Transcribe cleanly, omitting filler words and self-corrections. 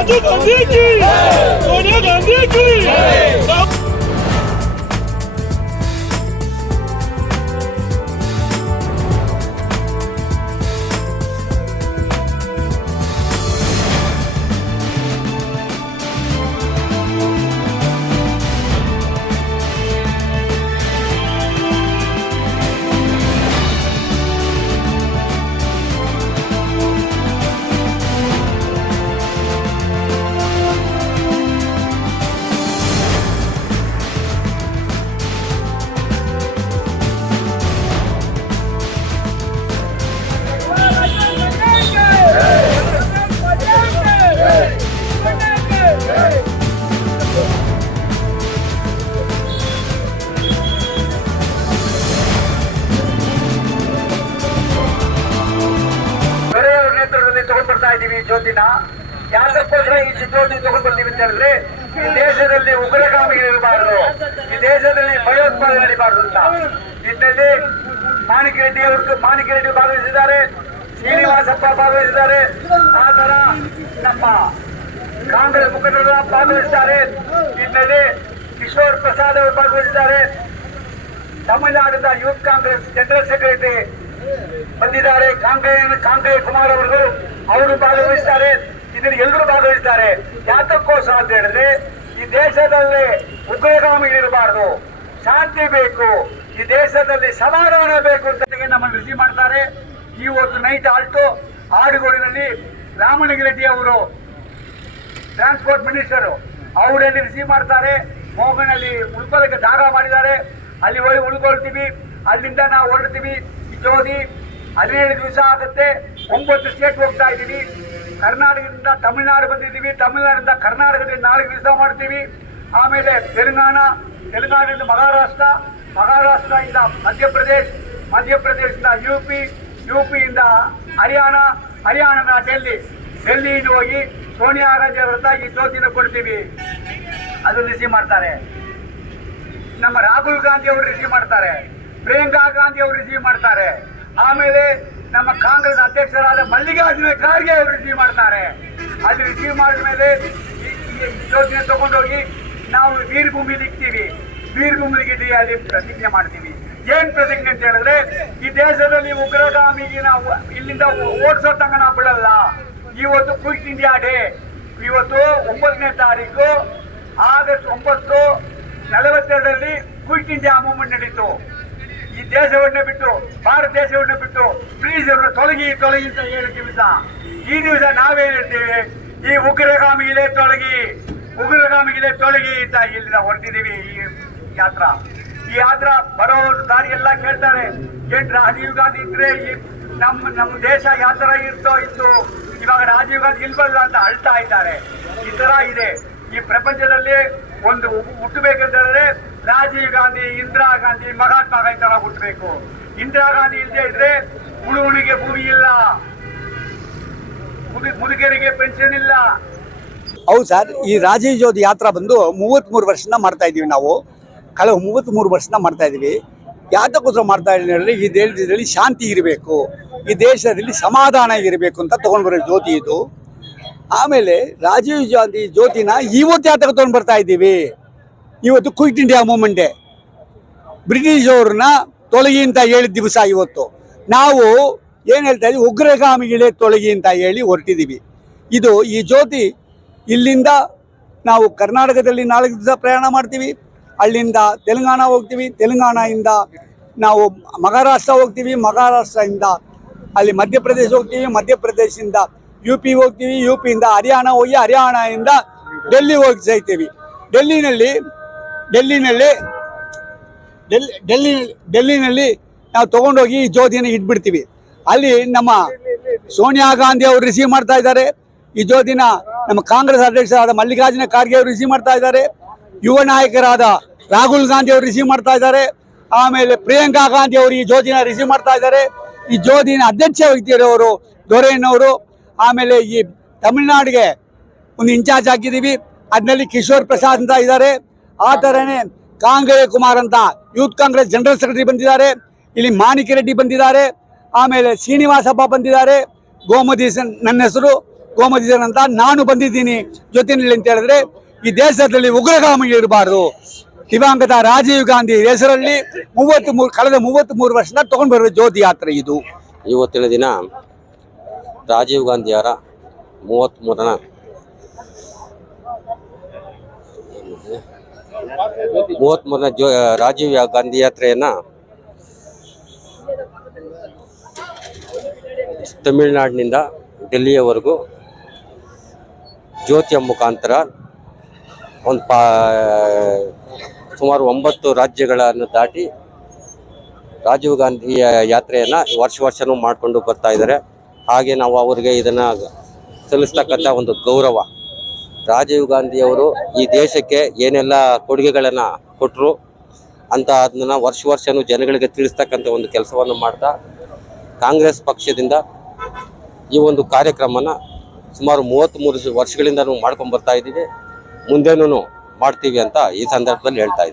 राजीव गांधी की, सोनिया गांधी की। ಜ್ಯೋತಿನ ಯಾತಕ್ಕೋಸ್ಕರ ಈ ಜ್ಯೋತಿ ತಗೊಂಡು ಬರ್ತೀವಿ ಅಂತ ಹೇಳಿದ್ರೆ ಈ ದೇಶದಲ್ಲಿ ಉಗ್ರಗಾಮಿಗಳಿರಬಾರದು, ಈ ದೇಶದಲ್ಲಿ ಭಯೋತ್ಪಾದನೆ ನಡೀಬಾರದು ಅಂತ ನಿನ್ನಲ್ಲಿ ಮಾಣಿಕ್ ರೆಡ್ಡಿ ಭಾಗವಹಿಸಿದ್ದಾರೆ, ಶ್ರೀನಿವಾಸಪ್ಪ ಭಾಗವಹಿಸಿದ್ದಾರೆ, ಆ ತರ ನಮ್ಮ ಕಾಂಗ್ರೆಸ್ ಮುಖಂಡರು ಭಾಗವಹಿಸಿದ್ದಾರೆ, ನಿನ್ನಲ್ಲಿ ಕಿಶೋರ್ ಪ್ರಸಾದ್ ಅವರು ಭಾಗವಹಿಸಿದ್ದಾರೆ, ತಮಿಳುನಾಡಿನ ಯೂತ್ ಕಾಂಗ್ರೆಸ್ ಜನರಲ್ ಸೆಕ್ರೆಟರಿ ಬಂದಿದ್ದಾರೆ, ಕಾಂಗ್ರೆ ಕುಮಾರ್ ಅವರು ಭಾಗವಹಿಸ್ತಾರೆ. ಇದನ್ನು ಎಲ್ಲರೂ ಭಾಗವಹಿಸ್ತಾರೆ. ಯಾತಕ್ಕೋಸ್ಕರ ಅಂತ ಹೇಳಿದ್ರೆ ಈ ದೇಶದಲ್ಲಿ ಉಗ್ರಗಾಮಿಗಳಿರಬಾರದು, ಶಾಂತಿ ಬೇಕು, ಈ ದೇಶದಲ್ಲಿ ಸಮಾಧಾನ ಬೇಕು ಅಂತ ನಮ್ಮನ್ನು ರಿಸೀವ್ ಮಾಡ್ತಾರೆ. ಇವತ್ತು ನೈಟ್ ಆಲ್ಟೋ ಆಡುಗೋಡಿನಲ್ಲಿ ರಾಮಲಿಂಗಾರೆಡ್ಡಿ ಅವರು ಟ್ರಾನ್ಸ್ಪೋರ್ಟ್ ಮಿನಿಸ್ಟರ್ ಅವರಲ್ಲಿ ರಿಸೀವ್ ಮಾಡ್ತಾರೆ. ಮೋಗನಲ್ಲಿ ಉಳ್ಕೊಳ್ಳೋಕೆ ಜಾಗ ಮಾಡಿದ್ದಾರೆ, ಅಲ್ಲಿ ಹೋಗಿ ಉಳ್ಕೊಳ್ತೀವಿ, ಅಲ್ಲಿಂದ ನಾವು ಹೊರಡ್ತೀವಿ. ಈ ಜ್ಯೋತಿ 17 ದಿವಸ ಆಗುತ್ತೆ, 9 ಸ್ಟೇಟ್ ಹೋಗ್ತಾ ಇದ್ದೀವಿ. ಕರ್ನಾಟಕದಿಂದ ತಮಿಳುನಾಡು ಬಂದಿದ್ದೀವಿ, ತಮಿಳುನಾಡಿಂದ ಕರ್ನಾಟಕದಿಂದ 4 ದಿವಸ ಮಾಡ್ತೀವಿ. ಆಮೇಲೆ ತೆಲಂಗಾಣದಿಂದ ಮಹಾರಾಷ್ಟ್ರದಿಂದ ಮಧ್ಯಪ್ರದೇಶದಿಂದ ಯುಪಿಯಿಂದ ಹರಿಯಾಣದ ಡೆಲ್ಲಿಯಿಂದ ಹೋಗಿ ಸೋನಿಯಾ ಗಾಂಧಿ ಅವರ ಈ ಜ್ಯೋತಿನ ಕೊಡ್ತೀವಿ. ಅದು ರಿಸೀವ್ ಮಾಡ್ತಾರೆ. ನಮ್ಮ ರಾಹುಲ್ ಗಾಂಧಿ ಅವರು ರಿಸೀವ್ ಮಾಡ್ತಾರೆ, ಪ್ರಿಯಾಂಕಾ ಗಾಂಧಿ ಅವರು ರಿಸೀವ್ ಮಾಡ್ತಾರೆ. ಆಮೇಲೆ ನಮ್ಮ ಕಾಂಗ್ರೆಸ್ ಅಧ್ಯಕ್ಷರಾದ ಮಲ್ಲಿಕಾರ್ಜುನ ಖರ್ಗೆ ಅವರು ರಿಸೀವ್ ಮಾಡ್ತಾರೆ. ಅದು ರಿಸೀವ್ ಮಾಡಿದ ಮೇಲೆ ಯೋಜನೆ ತಗೊಂಡೋಗಿ ನಾವು ವೀರಭೂಮಿಲಿ ಇಕ್ತೀವಿ. ವೀರಭೂಮಿಗೆ ಅಲ್ಲಿ ಪ್ರತಿಜ್ಞೆ ಮಾಡ್ತೀವಿ. ಏನ್ ಪ್ರತಿಜ್ಞೆ ಅಂತ ಹೇಳಿದ್ರೆ ಈ ದೇಶದಲ್ಲಿ ಉಗ್ರಗಾಮಿಗೆ ನಾವು ಇಲ್ಲಿಂದ ಓಡಿಸೋ ತನಕ ನಾವು ಬಿಡಲ್ಲ. ಇವತ್ತು ಕ್ವಿಟ್ ಇಂಡಿಯಾ ಡೇ, ಇವತ್ತು 9ನೇ ತಾರೀಕು ಆಗಸ್ಟ್ 9:42 ಕ್ವಿಟ್ ಇಂಡಿಯಾ ಮೂವ್ಮೆಂಟ್ ನಡೀತು. ಈ ದೇಶವನ್ನೇ ಬಿಟ್ಟು, ಭಾರತ ದೇಶವನ್ನೇ ಬಿಟ್ಟು ಬ್ರಿಟಿಷರನ್ನು ತೊಲಗಿ ಅಂತ ಹೇಳ್ತೀವಿ. ಈ ದಿವಸ ನಾವೇನ್ ಹೇಳ್ತೀವಿ, ಈ ಉಗ್ರಗಾಮಿಗಳೇ ತೊಲಗಿ ಅಂತ ಇಲ್ಲಿಂದ ಹೊರಟಿದ್ದೀವಿ. ಈ ಯಾತ್ರಾ ಬರೋ ದಾರಿ ಎಲ್ಲ ಕೇಳ್ತಾರೆ, ಏನ್ ರಾಜೀವ್ ಗಾಂಧಿ ಇದ್ರೆ ನಮ್ಮ ದೇಶ ಯಾವ ತರ ಇತ್ತು, ಇವಾಗ ರಾಜೀವ್ ಗಾಂಧಿ ಇಲ್ವಲ್ಲ ಅಂತ ಅಳ್ತಾ ಇದ್ದಾರೆ. ಈ ತರ ಇದೆ. ಈ ಪ್ರಪಂಚದಲ್ಲಿ ಒಂದು ಹುಟ್ಟಬೇಕಂತ ಹೇಳಿದ್ರೆ ರಾಜೀವ್ ಗಾಂಧಿ, ಇಂದಿರಾ ಗಾಂಧಿ, ಮಹಾತ್ಮ ಗಾಂಧಿ ತರ ಹುಟ್ಟಬೇಕು. ಇಂದಿರಾ ಗಾಂಧಿ ಇಲ್ಲದೆ ಇದ್ರೆ ಉಳುವಣಿಗೆ ಭೂಮಿ ಇಲ್ಲ, ಮುದುಕರಿಗೆ ಪೆನ್ಷನ್ ಇಲ್ಲ. ಹೌದು ಸರ್, ಈ ರಾಜೀವ್ ಜ್ಯೋತಿ ಯಾತ್ರಾ ಬಂದು 33 ವರ್ಷದಿಂದ ಮಾಡ್ತಾ ಇದೀವಿ. ನಾವು ಕಳೆದ 33 ವರ್ಷದಿಂದ ಮಾಡ್ತಾ ಇದೀವಿ. ಯಾತಕ್ಕೋಸ್ಕರ ಮಾಡ್ತಾ ಇದ್ದೀವಿ ಅಂದರೆ ಈ ದೇಶದಲ್ಲಿ ಶಾಂತಿ ಇರಬೇಕು, ಈ ದೇಶದಲ್ಲಿ ಸಮಾಧಾನ ಇರಬೇಕು ಅಂತ ತಗೊಂಡು ಬರೋ ಜ್ಯೋತಿ ಇದು. ಆಮೇಲೆ ರಾಜೀವ್ ಗಾಂಧಿ ಜ್ಯೋತಿನ ಇವತ್ತು ಯಾತಕ್ಕೆ ತಗೊಂಡು ಬರ್ತಾ ಇದ್ದೀವಿ, ಇವತ್ತು ಕ್ವಿಟ್ ಇಂಡಿಯಾ ಮೂವ್ಮೆಂಟ್, ಬ್ರಿಟಿಷ್ ಅವ್ರನ್ನ ತೊಲಗಿ ಅಂತ ಹೇಳಿದ ದಿವಸ. ಇವತ್ತು ನಾವು ಏನು ಹೇಳ್ತಾ ಇದ್ದೀವಿ, ಉಗ್ರಗಾಮಿಗಳೇ ತೊಲಗಿ ಅಂತ ಹೇಳಿ ಹೊರಟಿದ್ದೀವಿ. ಇದು ಈ ಜ್ಯೋತಿ ಇಲ್ಲಿಂದ ನಾವು ಕರ್ನಾಟಕದಲ್ಲಿ 4 ದಿವಸ ಪ್ರಯಾಣ ಮಾಡ್ತೀವಿ, ಅಲ್ಲಿಂದ ತೆಲಂಗಾಣ ಹೋಗ್ತೀವಿ, ತೆಲಂಗಾಣದಿಂದ ನಾವು ಮಹಾರಾಷ್ಟ್ರ ಹೋಗ್ತೀವಿ, ಮಹಾರಾಷ್ಟ್ರದಿಂದ ಅಲ್ಲಿ ಮಧ್ಯಪ್ರದೇಶ ಹೋಗ್ತೀವಿ, ಮಧ್ಯಪ್ರದೇಶದಿಂದ ಯುಪಿ ಹೋಗ್ತೀವಿ, ಯುಪಿಯಿಂದ ಹರಿಯಾಣ ಹೋಗಿ ಹರಿಯಾಣದಿಂದ ಡೆಲ್ಲಿ ಹೋಗಿ ಸೇರ್ತೀವಿ. ಡೆಲ್ಲಿನಲ್ಲಿ ನಾವು ತೊಗೊಂಡೋಗಿ ಈ ಜ್ಯೋತಿಯನ್ನು ಇಟ್ಬಿಡ್ತೀವಿ. ಅಲ್ಲಿ ನಮ್ಮ ಸೋನಿಯಾ ಗಾಂಧಿ ಅವರು ರಿಸೀವ್ ಮಾಡ್ತಾ ಇದ್ದಾರೆ. ಈ ಜ್ಯೋತಿನ ನಮ್ಮ ಕಾಂಗ್ರೆಸ್ ಅಧ್ಯಕ್ಷರಾದ ಮಲ್ಲಿಕಾರ್ಜುನ ಖರ್ಗೆ ಅವರು ರಿಸೀವ್ ಮಾಡ್ತಾ ಇದ್ದಾರೆ. ಯುವ ನಾಯಕರಾದ ರಾಹುಲ್ ಗಾಂಧಿ ಅವರು ರಿಸೀವ್ ಮಾಡ್ತಾ ಇದ್ದಾರೆ. ಆಮೇಲೆ ಪ್ರಿಯಾಂಕಾ ಗಾಂಧಿ ಅವರು ಈ ಜ್ಯೋತಿನ ರಿಸೀವ್ ಮಾಡ್ತಾ ಇದ್ದಾರೆ. ಈ ಜ್ಯೋತಿನ ಅಧ್ಯಕ್ಷ ವ್ಯಕ್ತಿಯವರು ದೊರೆಯನ್ನವರು. ಆಮೇಲೆ ಈ ತಮಿಳುನಾಡಿಗೆ ಒಂದು ಇನ್ಚಾರ್ಜ್ ಹಾಕಿದ್ದೀವಿ, ಅದರಲ್ಲಿ ಕಿಶೋರ್ ಪ್ರಸಾದ್ ಅಂತ ಇದ್ದಾರೆ. ಆ ಥರನೇ ಕಾಂಗ್ರೆ ಕುಮಾರ್ ಅಂತ ಯೂತ್ ಕಾಂಗ್ರೆಸ್ ಜನರಲ್ ಸೆಕ್ರೆಟರಿ ಬಂದಿದ್ದಾರೆ. ಇಲ್ಲಿ ಮಾಣಿಕ್ ರೆಡ್ಡಿ ಬಂದಿದ್ದಾರೆ. ಆಮೇಲೆ ಶ್ರೀನಿವಾಸಪ್ಪ ಬಂದಿದ್ದಾರೆ. ಗೋಮತಿ ನನ್ನ ಹೆಸರು ಗೋಮತಿ ಅಂತ ನಾನು ಬಂದಿದ್ದೀನಿ ಜೊತೆಯಲ್ಲಿ ಅಂತ ಹೇಳಿದ್ರೆ ಈ ದೇಶದಲ್ಲಿ ಉಗ್ರಗಾಮಿ ಇರಬಾರ್ದು. ದಿವಂಗತ ರಾಜೀವ್ ಗಾಂಧಿ ಹೆಸರಲ್ಲಿ ಕಳೆದ 33 ವರ್ಷದಿಂದ ತಗೊಂಡು ಬರುವ ಜ್ಯೋತಿ ಯಾತ್ರೆ ಇದು. ಇವತ್ತಿನ ದಿನ ರಾಜೀವ್ ಗಾಂಧಿಯವರ 33ನೇ ರಾಜೀವ್ ಗಾಂಧಿ ಯಾತ್ರೆಯನ್ನ ತಮಿಳುನಾಡಿನಿಂದ ಡೆಲ್ಲಿಯವರೆಗೂ ಜ್ಯೋತಿಯ ಮುಖಾಂತರ ಒಂದು ಸುಮಾರು 9 ರಾಜ್ಯಗಳನ್ನು ದಾಟಿ ರಾಜೀವ್ ಗಾಂಧಿಯ ಯಾತ್ರೆಯನ್ನು ವರ್ಷನೂ ಮಾಡಿಕೊಂಡು ಬರ್ತಾ ಇದ್ದಾರೆ. ಹಾಗೆ ನಾವು ಅವರಿಗೆ ಇದನ್ನು ಸಲ್ಲಿಸ್ತಕ್ಕಂಥ ಒಂದು ಗೌರವ. ರಾಜೀವ್ ಗಾಂಧಿಯವರು ಈ ದೇಶಕ್ಕೆ ಏನೆಲ್ಲ ಕೊಡುಗೆಗಳನ್ನು ಕೊಟ್ಟರು ಅಂತ ಅದನ್ನು ವರ್ಷನೂ ಜನಗಳಿಗೆ ತಿಳಿಸ್ತಕ್ಕಂಥ ಒಂದು ಕೆಲಸವನ್ನು ಮಾಡ್ತಾ ಕಾಂಗ್ರೆಸ್ ಪಕ್ಷದಿಂದ ಈ ಒಂದು ಕಾರ್ಯಕ್ರಮನ ಸುಮಾರು 33 ವರ್ಷಗಳಿಂದ ನಾವು ಮಾಡ್ಕೊಂಡು ಬರ್ತಾ ಇದ್ದೀವಿ. ಮುಂದೇನೂ ಮಾಡ್ತೀವಿ ಅಂತ ಈ ಸಂದರ್ಭದಲ್ಲಿ ಹೇಳ್ತಾ ಇದ್ದೀವಿ.